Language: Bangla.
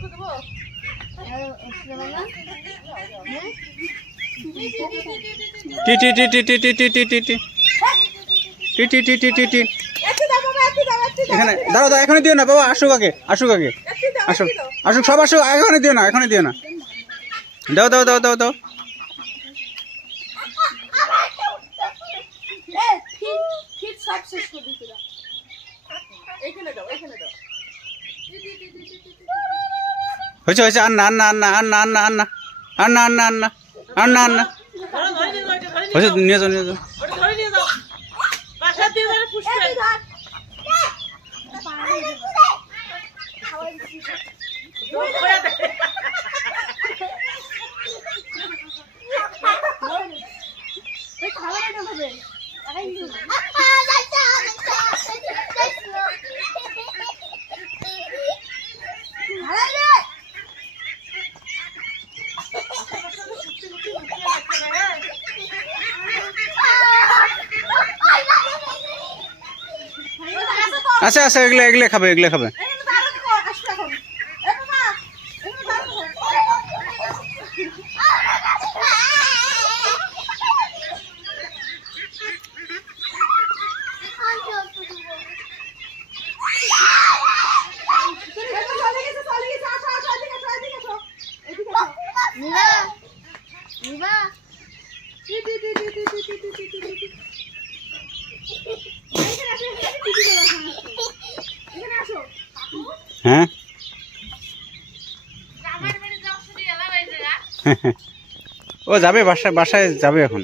টি টি টি টি টি টি টি টি টি টি টি টি টি টি টি এখানে দাঁড়াও দাঁড়াও এখনই দিও না বাবা, আসুক আগে আসুক আগে আসুক আসুক সব আসুক, এখনই দিও না এখনই দিও না, দাও দাও দাও দাও দাও। হয়েছে হয়েছে, আর না আর না আর না আর না আর না আর না আর না আর না আর না আর না আর না হয়েছে, নিয়ে যাও নিয়ে যাও। আচ্ছা আচ্ছা, এগুলো এগুলো খাবে এগুলো খাবে। হ্যাঁ ও যাবে বাসায়, বাসায় যাবে এখন।